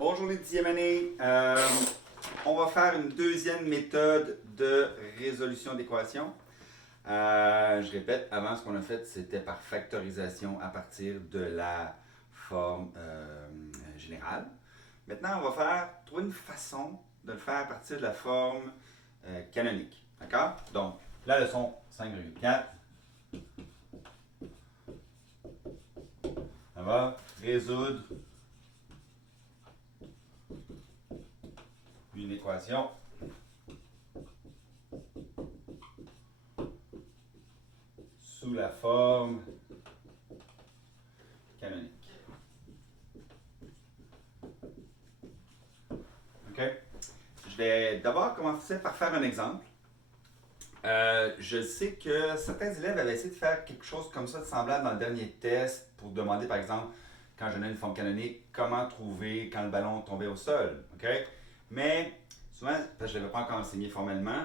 Bonjour les 10e année. On va faire une deuxième méthode de résolution d'équations. Je répète, avant ce qu'on a fait, c'était par factorisation à partir de la forme générale. Maintenant, on va trouver une façon de le faire à partir de la forme canonique. D'accord? Donc, la leçon 5,4. On va résoudre une équation sous la forme canonique. OK? Je vais d'abord commencer par faire un exemple. Je sais que certains élèves avaient essayé de faire quelque chose comme ça de semblable dans le dernier test pour demander, par exemple, quand je donnais une forme canonique, comment trouver quand le ballon tombait au sol. OK? Mais souvent, parce que je ne l'avais pas encore enseigné formellement,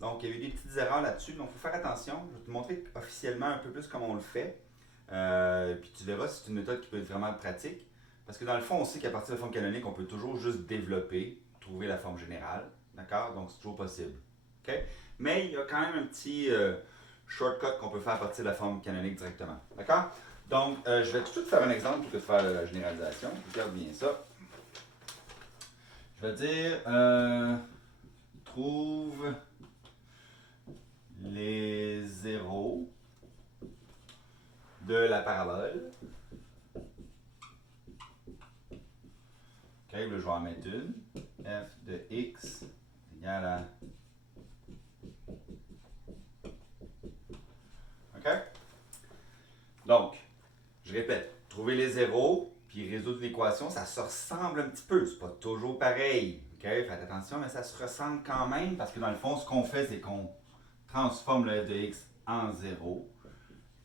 donc il y a eu des petites erreurs là-dessus. Donc il faut faire attention. Je vais te montrer officiellement un peu plus comment on le fait. Puis tu verras, c'est une méthode qui peut être vraiment pratique. Parce que dans le fond, on sait qu'à partir de la forme canonique, on peut toujours juste développer, trouver la forme générale. D'accord? Donc c'est toujours possible. OK? Mais il y a quand même un petit shortcut qu'on peut faire à partir de la forme canonique directement. D'accord? Donc, je vais tout de suite faire un exemple pour te faire la généralisation. Regarde bien ça. Je vais dire trouve les zéros de la parabole. OK, là, je vais en mettre une. F de x égale à. OK? Donc, je répète, trouver les zéros puis résoudre l'équation, ça se ressemble un petit peu. C'est pas toujours pareil. OK? Faites attention, mais ça se ressemble quand même parce que dans le fond, ce qu'on fait, c'est qu'on transforme le f de x en 0.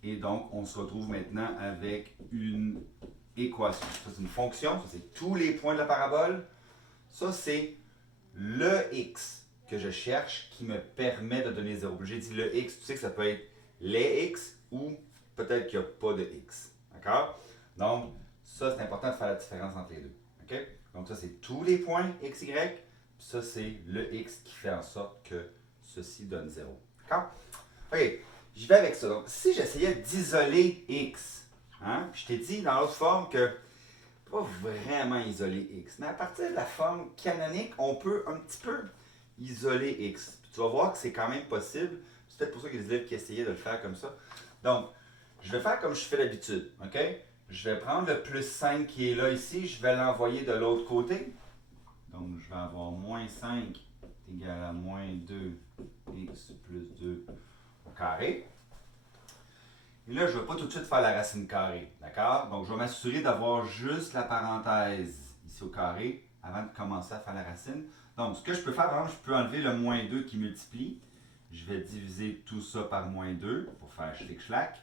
Et donc, on se retrouve maintenant avec une équation. Ça, c'est une fonction. Ça, c'est tous les points de la parabole. Ça, c'est le x que je cherche qui me permet de donner 0. J'ai dit le x, tu sais que ça peut être les x ou peut-être qu'il n'y a pas de x. D'accord? Donc, ça, c'est important de faire la différence entre les deux. OK? Donc, ça, c'est tous les points x, y. Puis ça, c'est le x qui fait en sorte que ceci donne 0. D'accord? OK. Je vais avec ça. Donc, si j'essayais d'isoler x, hein, puis je t'ai dit dans l'autre forme que pas vraiment isoler x, mais à partir de la forme canonique, on peut un petit peu isoler x. Puis tu vas voir que c'est quand même possible. C'est peut-être pour ça qu'il y a des élèves qui essayaient de le faire comme ça. Donc, je vais faire comme je fais d'habitude. OK? Je vais prendre le plus 5 qui est là ici, je vais l'envoyer de l'autre côté. Donc, je vais avoir moins 5 égale à moins 2 x plus 2 au carré. Et là, je ne vais pas tout de suite faire la racine carrée, d'accord? Donc, je vais m'assurer d'avoir juste la parenthèse ici au carré avant de commencer à faire la racine. Donc, ce que je peux faire, par exemple, je peux enlever le moins 2 qui multiplie. Je vais diviser tout ça par moins 2 pour faire schlick-schlack.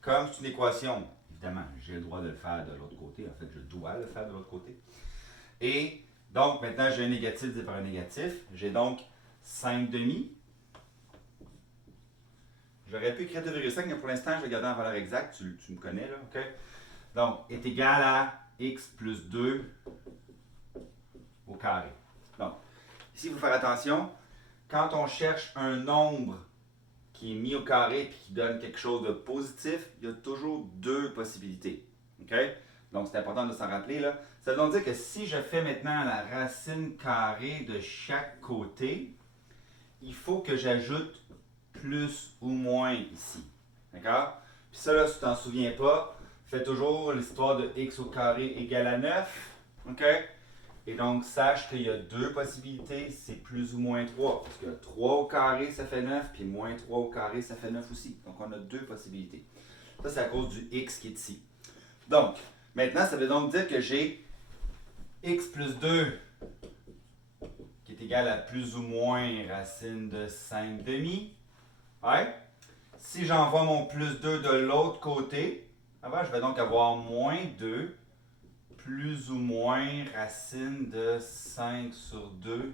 Comme c'est une équation, évidemment, j'ai le droit de le faire de l'autre côté. En fait, je dois le faire de l'autre côté. Et donc, maintenant, j'ai un négatif divisé par un négatif. J'ai donc 5 demi. J'aurais pu écrire 2,5, mais pour l'instant, je vais garder en valeur exacte. Tu me connais, là, OK? Donc, est égal à x plus 2 au carré. Donc, ici, il faut faire attention. Quand on cherche un nombre qui est mis au carré et qui donne quelque chose de positif, il y a toujours deux possibilités. OK? Donc, c'est important de s'en rappeler, là. Ça veut donc dire que si je fais maintenant la racine carrée de chaque côté, il faut que j'ajoute plus ou moins ici. D'accord? Puis ça, là, si tu t'en souviens pas, fais toujours l'histoire de x au carré égale à 9. OK? Et donc, sache qu'il y a deux possibilités, c'est plus ou moins 3. Parce que 3 au carré, ça fait 9, puis moins 3 au carré, ça fait 9 aussi. Donc, on a deux possibilités. Ça, c'est à cause du x qui est ici. Donc, maintenant, ça veut donc dire que j'ai x plus 2 qui est égal à plus ou moins racine de 5 demi. Ouais. Si j'envoie mon plus 2 de l'autre côté, je vais donc avoir moins 2 plus ou moins racine de 5 sur 2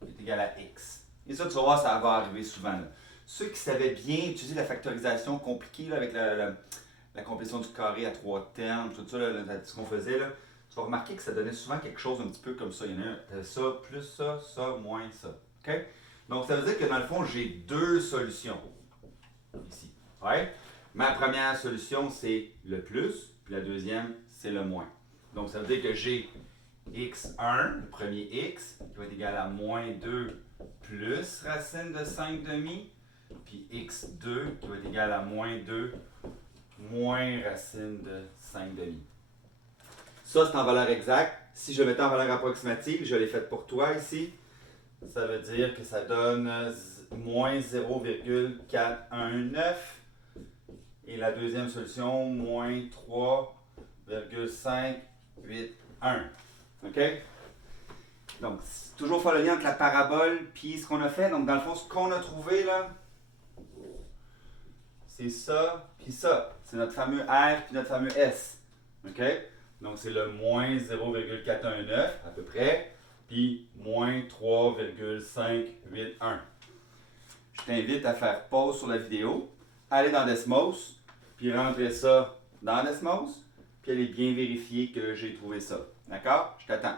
qui est égal à x. Et ça, tu vas voir, ça va arriver souvent. Là. Ceux qui savaient bien utiliser la factorisation compliquée là, avec la complétion du carré à 3 termes, tout ça, là, ce qu'on faisait, là, tu vas remarquer que ça donnait souvent quelque chose un petit peu comme ça. Il y en a un, ça, plus ça, moins ça. OK? Donc, ça veut dire que dans le fond, j'ai deux solutions ici. Ouais? Ma première solution, c'est le plus, puis la deuxième, c'est le moins. Donc, ça veut dire que j'ai x1, le premier x, qui va être égal à moins 2 plus racine de 5 demi, puis x2 qui va être égal à moins 2 moins racine de 5 demi. Ça, c'est en valeur exacte. Si je mettais en valeur approximative, je l'ai fait pour toi ici, ça veut dire que ça donne moins 0,419 et la deuxième solution, moins 3,581. OK? Donc, c'est toujours faire le lien entre la parabole puis ce qu'on a fait. Donc, dans le fond, ce qu'on a trouvé là, c'est ça puis ça. C'est notre fameux R puis notre fameux S. OK? Donc, c'est le moins 0,419 à peu près, puis moins 3,581. Je t'invite à faire pause sur la vidéo, aller dans Desmos, puis rentrer ça dans Desmos, puis aller bien vérifier que j'ai trouvé ça. D'accord? Je t'attends.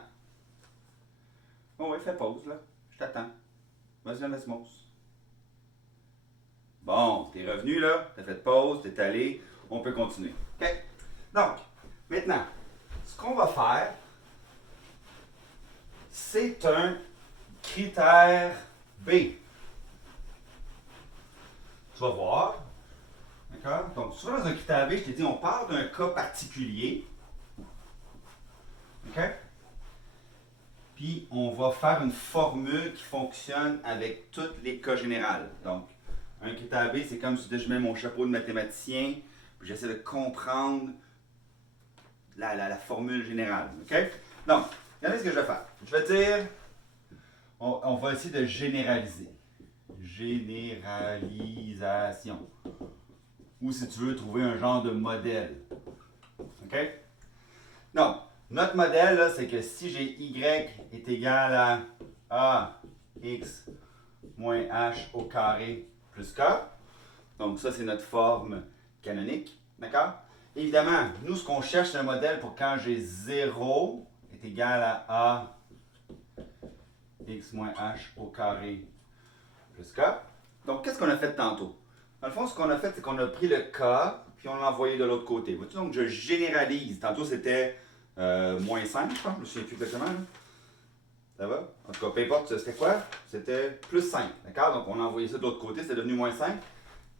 Oh oui, fais pause là. Je t'attends. Vas-y dans Desmos. Bon, t'es revenu là, t'as fait pause, t'es allé, on peut continuer. OK? Donc, maintenant, ce qu'on va faire, c'est un critère B. Tu vas voir. D'accord? Donc, souvent dans un critère B, je t'ai dit, on part d'un cas particulier. OK? Puis, on va faire une formule qui fonctionne avec tous les cas généraux. Donc, un critère B, c'est comme si je mets mon chapeau de mathématicien, puis j'essaie de comprendre la formule générale. OK? Donc, regardez ce que je vais faire. Je vais dire, on va essayer de généraliser. Généralisation. Ou si tu veux trouver un genre de modèle. OK? Donc, notre modèle, là, c'est que si j'ai y est égal à ax moins h au carré plus k, donc ça, c'est notre forme canonique. D'accord? Évidemment, nous, ce qu'on cherche, c'est un modèle pour quand j'ai 0 est égal à x moins h au carré plus k. Donc, qu'est-ce qu'on a fait tantôt? Dans le fond, ce qu'on a fait, c'est qu'on a pris le k, puis on l'a envoyé de l'autre côté. Vois-tu? Donc, je généralise. Tantôt, c'était moins 5, je pense. Je me souviens plus exactement. Là. Ça va? En tout cas, peu importe, c'était quoi? C'était plus 5. D'accord? Donc, on a envoyé ça de l'autre côté, c'est devenu moins 5.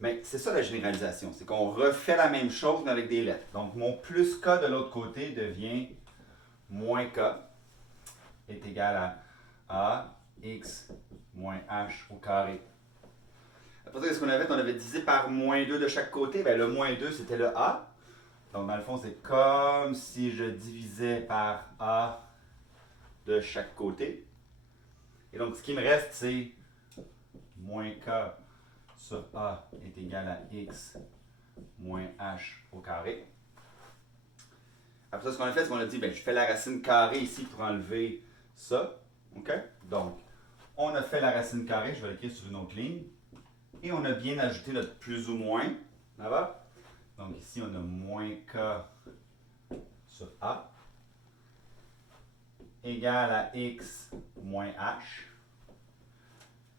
Mais c'est ça la généralisation. C'est qu'on refait la même chose, mais avec des lettres. Donc, mon plus k de l'autre côté devient moins k est égal à x moins h au carré. Après ça, qu'est-ce qu'on avait? On avait divisé par moins 2 de chaque côté. Bien, le moins 2, c'était le a. Donc, dans le fond, c'est comme si je divisais par a de chaque côté. Et donc, ce qui me reste, c'est moins k sur a est égal à x moins h au carré. Après ça, ce qu'on a fait, c'est qu'on a dit, bien, je fais la racine carrée ici pour enlever ça. OK? Donc, on a fait la racine carrée, je vais l'écrire sur une autre ligne. Et on a bien ajouté notre plus ou moins. Ça va? Donc ici, on a moins k sur a égale à x moins h.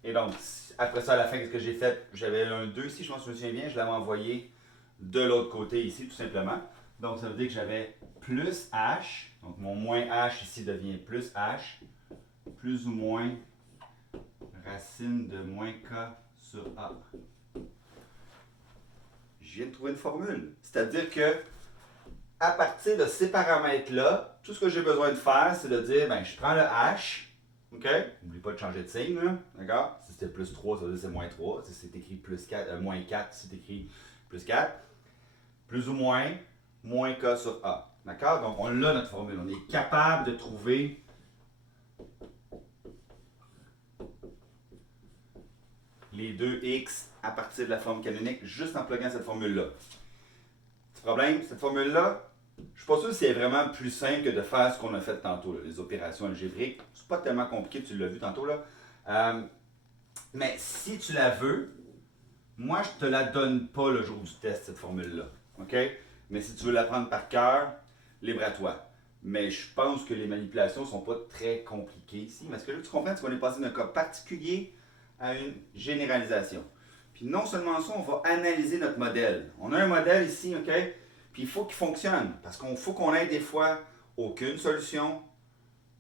Et donc, après ça, à la fin, qu'est-ce que j'ai fait? J'avais un 2 ici, je me souviens bien, je l'avais envoyé de l'autre côté ici, tout simplement. Donc, ça veut dire que j'avais plus h. Donc, mon moins h ici devient plus h, plus ou moins racine de moins k sur a. Je viens de trouver une formule. C'est-à-dire que, à partir de ces paramètres-là, tout ce que j'ai besoin de faire, c'est de dire, ben, je prends le h, OK? N'oublie pas de changer de signe, là, d'accord? Si c'était plus 3, ça veut dire que c'est moins 3. Si c'est écrit plus 4, moins 4, si c'est écrit plus 4. Plus ou moins k sur a. D'accord? Donc, on a notre formule. On est capable de trouver les deux x à partir de la forme canonique juste en pluguant cette formule-là. Petit problème, cette formule-là, je ne suis pas sûr si elle est vraiment plus simple que de faire ce qu'on a fait tantôt, là, les opérations algébriques. C'est pas tellement compliqué, tu l'as vu tantôt. Là. Mais si tu la veux, moi, je ne te la donne pas le jour du test, cette formule-là. OK? Mais si tu veux l'apprendre par cœur, libre à toi. Mais je pense que les manipulations ne sont pas très compliquées ici. Mais ce que je veux que tu comprennes, c'est qu'on est passé d'un cas particulier à une généralisation. Puis non seulement ça, on va analyser notre modèle. On a un modèle ici, OK? Puis il faut qu'il fonctionne. Parce qu'il faut qu'on ait des fois aucune solution,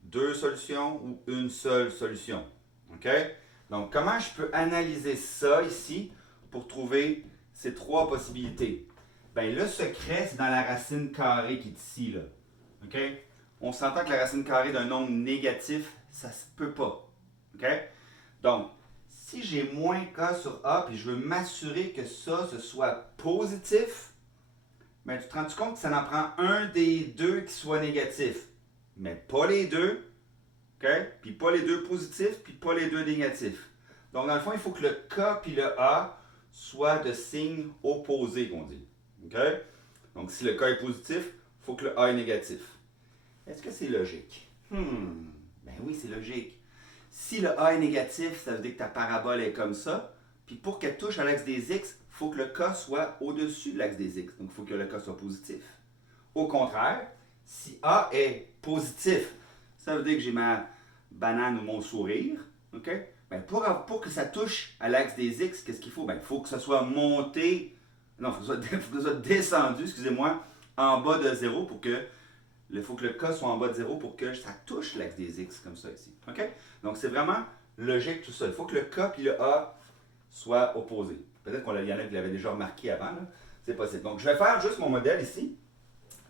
deux solutions ou une seule solution. OK? Donc, comment je peux analyser ça ici pour trouver ces trois possibilités? Bien, le secret, c'est dans la racine carrée qui est ici, là. OK? On s'entend que la racine carrée d'un nombre négatif, ça se peut pas. OK? Donc, si j'ai moins k sur a, puis je veux m'assurer que ça, ce soit positif, bien, tu te rends compte que ça en prend un des deux qui soit négatif. Mais pas les deux. OK? Puis pas les deux positifs, puis pas les deux négatifs. Donc, dans le fond, il faut que le k puis le a soient de signes opposés, qu'on dit. OK? Donc, si le k est positif, il faut que le a est négatif. Est-ce que c'est logique? Ben oui, c'est logique. Si le a est négatif, ça veut dire que ta parabole est comme ça. Puis pour qu'elle touche à l'axe des x, il faut que le k soit au-dessus de l'axe des x. Donc, il faut que le k soit positif. Au contraire, si a est positif, ça veut dire que j'ai ma banane ou mon sourire. OK? Ben pour que ça touche à l'axe des x, qu'est-ce qu'il faut? Ben, il faut que ça soit monté. Non, il faut que ça soit descendu, excusez-moi, en bas de 0 pour que. Il faut que le k soit en bas de 0 pour que ça touche l'axe des x comme ça ici. OK? Donc, c'est vraiment logique tout ça. Il faut que le k et le a soient opposés. Peut-être qu'il y en a qui l'avaient déjà remarqué avant. C'est possible. Donc, je vais faire juste mon modèle ici.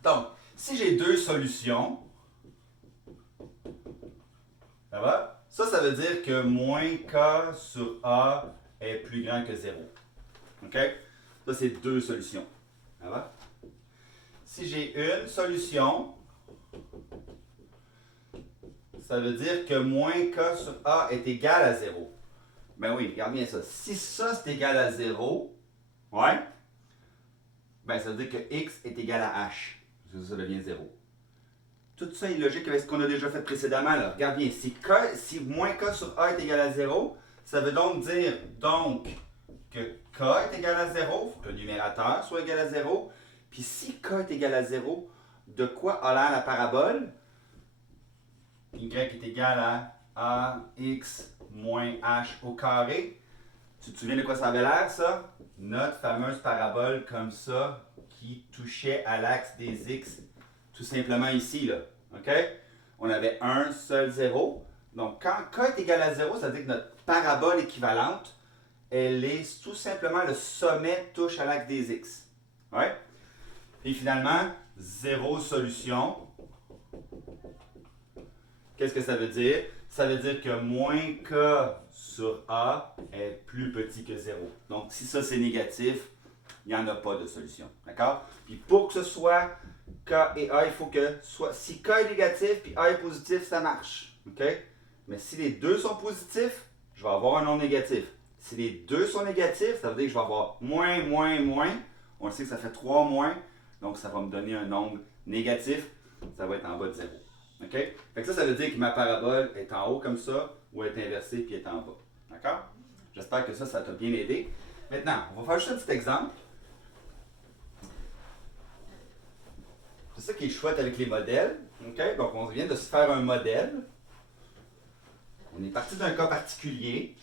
Donc, si j'ai deux solutions, ça va? Ça veut dire que moins k sur a est plus grand que 0. OK? Ça, c'est deux solutions. Ça va? Si j'ai une solution, ça veut dire que moins k sur a est égal à 0. Ben oui, regarde bien ça. Si ça, c'est égal à 0, ouais, ben ça veut dire que x est égal à h. Ça devient 0. Tout ça est logique avec ce qu'on a déjà fait précédemment. Là. Regarde bien, si moins k sur a est égal à 0, ça veut donc dire que k est égal à 0, il faut que le numérateur soit égal à 0. Puis si k est égal à 0, de quoi a l'air la parabole? Y est égal à ax moins h au carré. Tu te souviens de quoi ça avait l'air, ça? Notre fameuse parabole comme ça qui touchait à l'axe des x, tout simplement ici, là. OK? On avait un seul 0. Donc, quand k est égal à 0, ça veut dire que notre parabole équivalente, elle est tout simplement le sommet touche à l'axe des x. Ouais? Et finalement, 0 solution. Qu'est-ce que ça veut dire? Ça veut dire que moins k sur a est plus petit que 0. Donc, si ça c'est négatif, il n'y en a pas de solution. D'accord? Puis pour que ce soit k et a, il faut que si k est négatif puis a est positif, ça marche. OK? Mais si les deux sont positifs, je vais avoir un nombre négatif. Si les deux sont négatifs, ça veut dire que je vais avoir moins, moins, moins. On le sait que ça fait 3 moins. Donc, ça va me donner un nombre négatif. Ça va être en bas de 0. OK? Fait que ça veut dire que ma parabole est en haut comme ça, ou elle est inversée puis est en bas. D'accord? J'espère que ça t'a bien aidé. Maintenant, on va faire juste un petit exemple. C'est ça qui est chouette avec les modèles. OK? Donc, on vient de se faire un modèle. On est parti d'un cas particulier.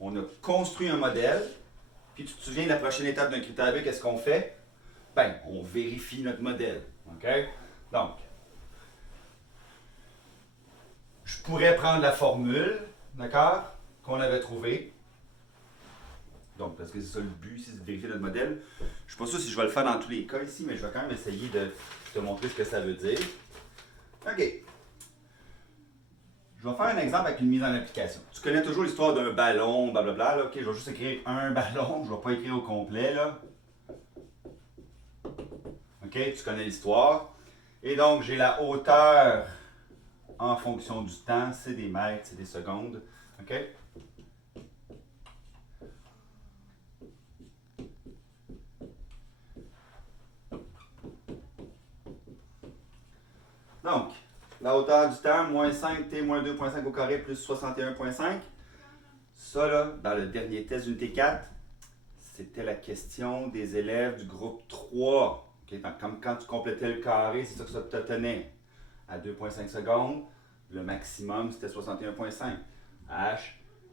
On a construit un modèle. Puis, tu te souviens de la prochaine étape d'un critère B, qu'est-ce qu'on fait? Ben, on vérifie notre modèle. OK? Donc, je pourrais prendre la formule, d'accord, qu'on avait trouvée. Donc, parce que c'est ça le but ici, c'est de vérifier notre modèle. Je ne suis pas sûr si je vais le faire dans tous les cas ici, mais je vais quand même essayer de te montrer ce que ça veut dire. OK. Je vais faire un exemple avec une mise en application. Tu connais toujours l'histoire d'un ballon, blablabla. Là. OK, je vais juste écrire un ballon, je ne vais pas écrire au complet. Là. OK, tu connais l'histoire. Et donc, j'ai la hauteur en fonction du temps, c'est des mètres, c'est des secondes. OK? Donc, la hauteur du temps, moins 5t moins 2,5 au carré plus 61,5. Ça, là, dans le dernier test d'unité 4, c'était la question des élèves du groupe 3. Okay? Comme quand tu complétais le carré, c'est ça que ça te tenait. à 2,5 secondes. Le maximum, c'était 61,5. H,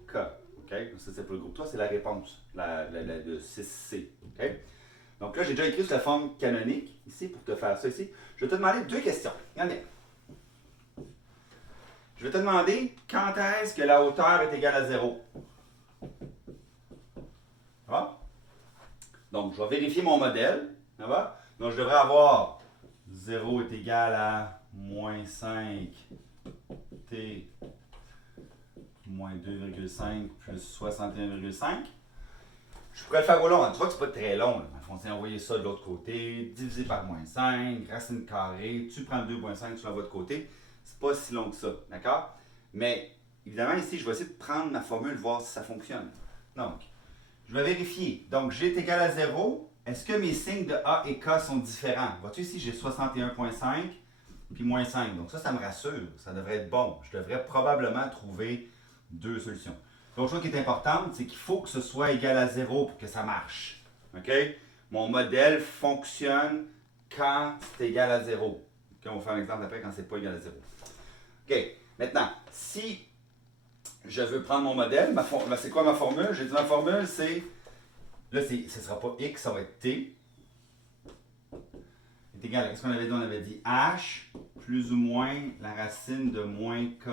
K. Okay? Donc ça, c'est pour le groupe 3, c'est la réponse, de 6C. Okay? Donc là, j'ai déjà écrit sur la forme canonique, ici, pour te faire ça ici. Je vais te demander deux questions. Regardez. Je vais te demander quand est-ce que la hauteur est égale à 0. Ça va? Donc, je vais vérifier mon modèle. Ça va? Donc, je devrais avoir 0 est égal à moins 5 t moins 2,5 plus 61,5. Je pourrais le faire au long. Tu vois que c'est pas très long. Là. On s'est envoyé ça de l'autre côté, divisé par moins 5, racine carrée. Tu prends 2,5, tu l'envoies de côté. C'est pas si long que ça. D'accord? Mais évidemment, ici, je vais essayer de prendre ma formule, voir si ça fonctionne. Donc, je vais vérifier. Donc, G est égal à 0. Est-ce que mes signes de A et K sont différents? Vois-tu ici, j'ai 61,5 puis moins 5. Donc ça me rassure. Ça devrait être bon. Je devrais probablement trouver deux solutions. L'autre chose qui est importante, c'est qu'il faut que ce soit égal à 0 pour que ça marche. OK? Mon modèle fonctionne quand c'est égal à 0. Okay, on va faire un exemple après quand c'est pas égal à 0. OK. Maintenant, si je veux prendre mon modèle, c'est quoi ma formule? J'ai dit ma formule, c'est... Là, ce ne sera pas X, ça va être T. Est égal à, qu'est-ce qu'on avait dit? On avait dit H plus ou moins la racine de moins K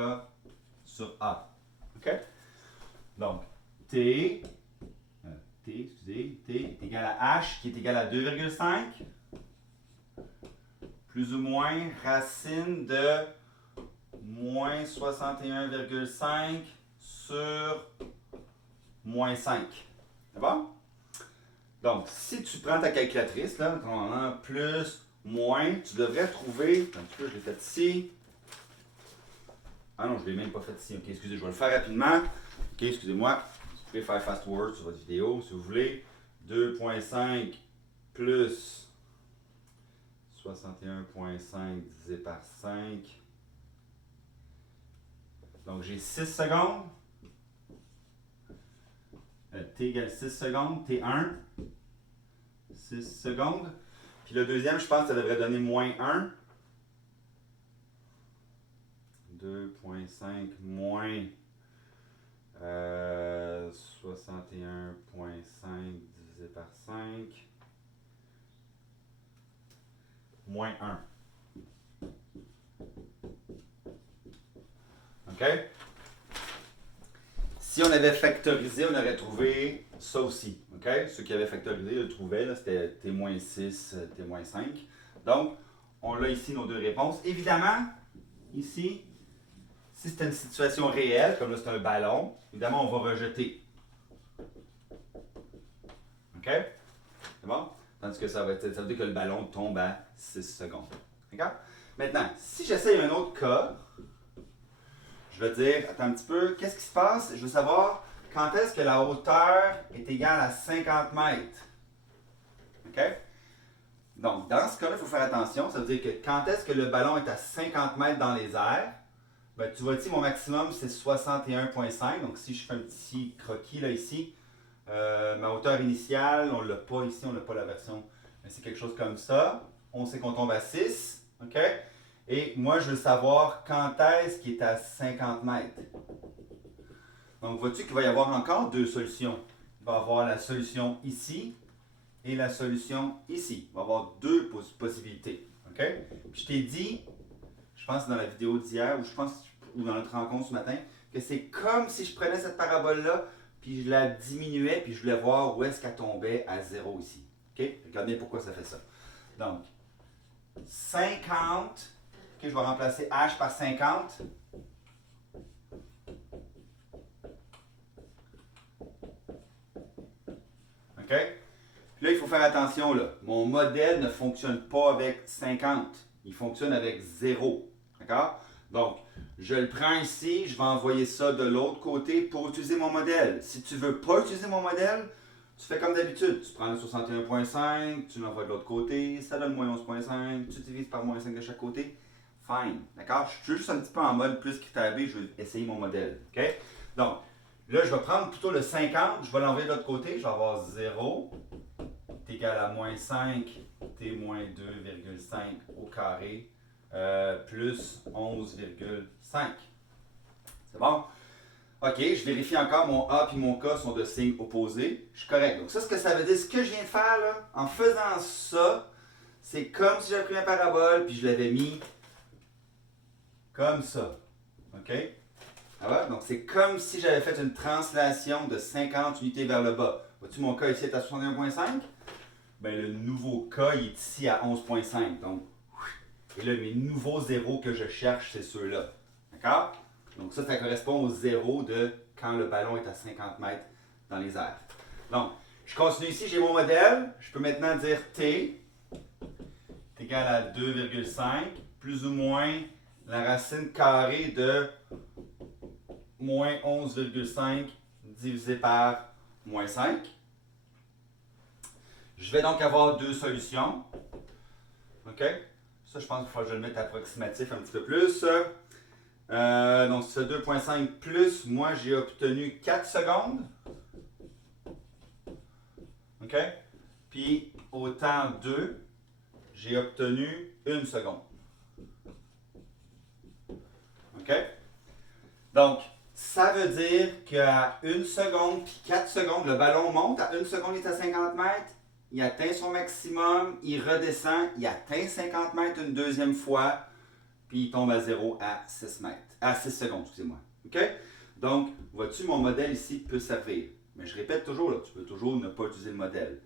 sur A. OK? Donc, T est égal à H qui est égal à 2,5 plus ou moins racine de moins 61,5 sur moins 5. C'est bon? Donc, si tu prends ta calculatrice, là, plus, moins, tu devrais trouver, un petit peu, je l'ai fait ici. Ah non, je ne l'ai même pas fait ici. Ok, excusez, je vais le faire rapidement. Ok, excusez-moi. Vous pouvez faire fast forward sur votre vidéo si vous voulez. 2,5 plus 61,5 divisé par 5. Donc, j'ai 6 secondes. T égale 6 secondes. T1. 6 secondes. Puis le deuxième, je pense que ça devrait donner moins 1. 2,5 moins 61,5 divisé par 5. Moins 1. OK? Si on avait factorisé, on aurait trouvé ça aussi. OK? Ceux qui avaient factorisé le trouvaient, là, c'était T-6, T-5. Donc, on a ici nos deux réponses. Évidemment, ici, si c'était une situation réelle, comme là c'est un ballon, évidemment, on va rejeter. OK? C'est bon? Tandis que ça veut dire que le ballon tombe à 6 secondes. D'accord? Maintenant, si j'essaye un autre cas, je vais dire, attends un petit peu, qu'est-ce qui se passe? Je veux savoir quand est-ce que la hauteur est égale à 50 mètres. OK? Donc, dans ce cas-là, il faut faire attention. Ça veut dire que quand est-ce que le ballon est à 50 mètres dans les airs, ben, tu vois ici, mon maximum, c'est 61,5. Donc, si je fais un petit croquis là ici, ma hauteur initiale, on ne l'a pas ici, on n'a pas la version. Mais c'est quelque chose comme ça. On sait qu'on tombe à 6. OK? Et moi, je veux savoir quand est-ce qu'il est à 50 mètres. Donc, vois-tu qu'il va y avoir encore deux solutions. Il va y avoir la solution ici et la solution ici. Il va y avoir deux possibilités. OK? Puis je t'ai dit, je pense dans la vidéo d'hier, ou dans notre rencontre ce matin, que c'est comme si je prenais cette parabole-là, puis je la diminuais, puis je voulais voir où est-ce qu'elle tombait à 0 ici. OK? Regardez pourquoi ça fait ça. Donc, 50, OK, je vais remplacer H par 50. OK? Puis là, il faut faire attention, là. Mon modèle ne fonctionne pas avec 50. Il fonctionne avec 0. D'accord? Donc, je le prends ici, je vais envoyer ça de l'autre côté pour utiliser mon modèle. Si tu ne veux pas utiliser mon modèle, tu fais comme d'habitude. Tu prends le 61,5, tu l'envoies de l'autre côté, ça donne moins 11,5, tu divises par moins 5 de chaque côté. Fine. D'accord? Je suis juste un petit peu en mode plus critère B, je vais essayer mon modèle. OK? Donc, là, je vais prendre plutôt le 50, je vais l'envoyer de l'autre côté, je vais avoir 0, t égal à moins 5, t moins 2,5 au carré, plus 11,5. C'est bon? OK, je vérifie encore, mon A et mon K sont de signes opposés. Je suis correct. Donc ça, ce que ça veut dire, ce que je viens de faire, là, en faisant ça, c'est comme si j'avais pris ma parabole puis je l'avais mis comme ça. OK? Alors, donc c'est comme si j'avais fait une translation de 50 unités vers le bas. Vois-tu, mon K ici est à 61,5? Bien, le nouveau K il est ici à 11,5. Donc, et là, mes nouveaux zéros que je cherche, c'est ceux-là. D'accord? Donc ça correspond au zéro de quand le ballon est à 50 mètres dans les airs. Donc, je continue ici, j'ai mon modèle. Je peux maintenant dire T est égal à 2,5 plus ou moins la racine carrée de moins 11,5 divisé par moins 5. Je vais donc avoir deux solutions. OK? Ça, je pense qu'il faut que je le mette approximatif un petit peu plus. Donc, ce 2,5 plus, moi, j'ai obtenu 4 secondes. OK? Puis, au temps 2, j'ai obtenu 1 seconde. OK? Donc, ça veut dire qu'à 1 seconde puis 4 secondes, le ballon monte. À 1 seconde, il est à 50 mètres. Il atteint son maximum. Il redescend. Il atteint 50 mètres une deuxième fois. Puis il tombe à 0 à 6 mètres. À 6 secondes, excusez-moi. OK? Donc, vois-tu, mon modèle ici peut servir. Mais je répète toujours, là, tu peux toujours ne pas utiliser le modèle.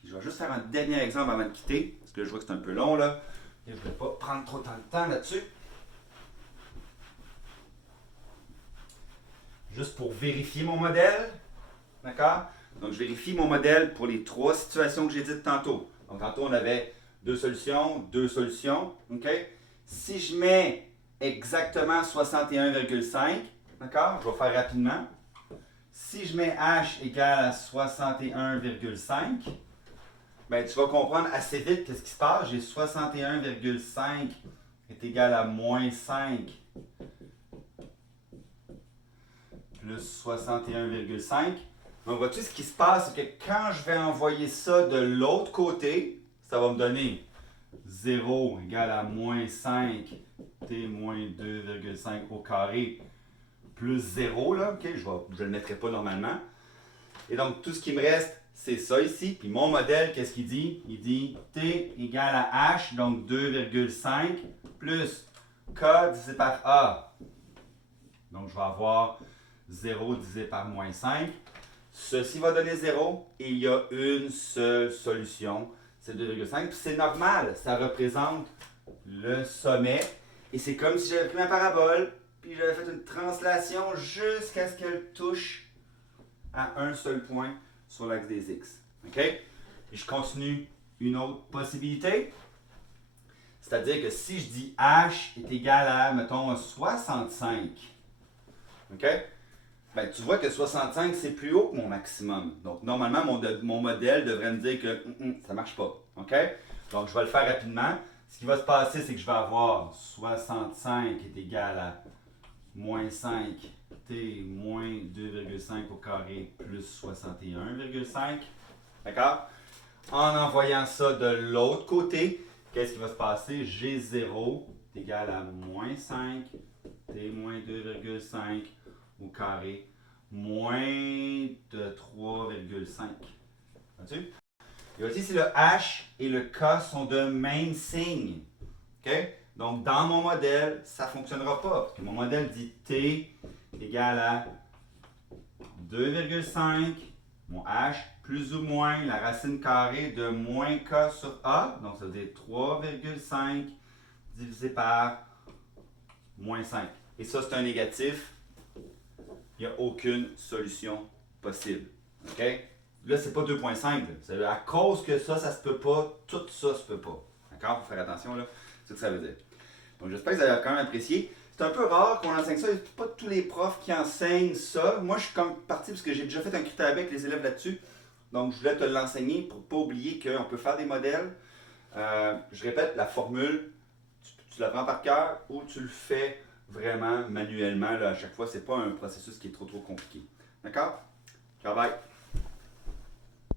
Puis je vais juste faire un dernier exemple avant de quitter, parce que là, je vois que c'est un peu long, là. Et je ne vais pas prendre trop de temps là-dessus. Juste pour vérifier mon modèle. D'accord? Donc, je vérifie mon modèle pour les trois situations que j'ai dites tantôt. Donc, tantôt, on avait deux solutions. OK? Si je mets exactement 61,5, d'accord? Je vais faire rapidement. Si je mets H égale à 61,5, ben, tu vas comprendre assez vite qu'est-ce qui se passe. J'ai 61,5 est égal à moins 5 plus 61,5. Donc, vois-tu, ce qui se passe, c'est que quand je vais envoyer ça de l'autre côté, ça va me donner 0 égale à moins 5 t moins 2,5 au carré plus 0, là, ok, je ne le mettrai pas normalement. Et donc, tout ce qui me reste, c'est ça ici. Puis mon modèle, qu'est-ce qu'il dit? Il dit t égale à h, donc 2,5 plus k divisé par a. Donc, je vais avoir 0 divisé par moins 5. Ceci va donner 0 et il y a une seule solution, c'est 2,5. Puis c'est normal, ça représente le sommet. Et c'est comme si j'avais pris ma parabole, puis j'avais fait une translation jusqu'à ce qu'elle touche à un seul point sur l'axe des X. OK? Et je continue une autre possibilité. C'est-à-dire que si je dis H est égal à, mettons, 65, OK? Ben, tu vois que 65, c'est plus haut que mon maximum. Donc, normalement, mon modèle devrait me dire que ça ne marche pas. OK? Donc, je vais le faire rapidement. Ce qui va se passer, c'est que je vais avoir 65 est égal à moins 5 t moins 2,5 au carré plus 61,5. D'accord? En envoyant ça de l'autre côté, qu'est-ce qui va se passer? G0 est égal à moins 5 t moins 2,5 au carré moins de 3,5. Vois-tu? Et aussi, si le H et le K sont de même signe. OK? Donc, dans mon modèle, ça ne fonctionnera pas. Parce que mon modèle dit T égale à 2,5, mon H, plus ou moins la racine carrée de moins K sur A. Donc, ça veut dire 3,5 divisé par moins 5. Et ça, c'est un négatif. Il n'y a aucune solution possible. OK? Là, c'est pas 2,5. C'est à cause que ça se peut pas, tout ça se peut pas. D'accord? Faut faire attention, là. C'est ce que ça veut dire. Donc, j'espère que vous avez quand même apprécié. C'est un peu rare qu'on enseigne ça. Il n'y a pas tous les profs qui enseignent ça. Moi, je suis comme parti parce que j'ai déjà fait un critère avec les élèves là-dessus. Donc, je voulais te l'enseigner pour ne pas oublier qu'on peut faire des modèles. Je répète, la formule, tu la prends par cœur ou tu le fais vraiment manuellement. Là, à chaque fois, ce n'est pas un processus qui est trop compliqué. D'accord? Ciao, bye!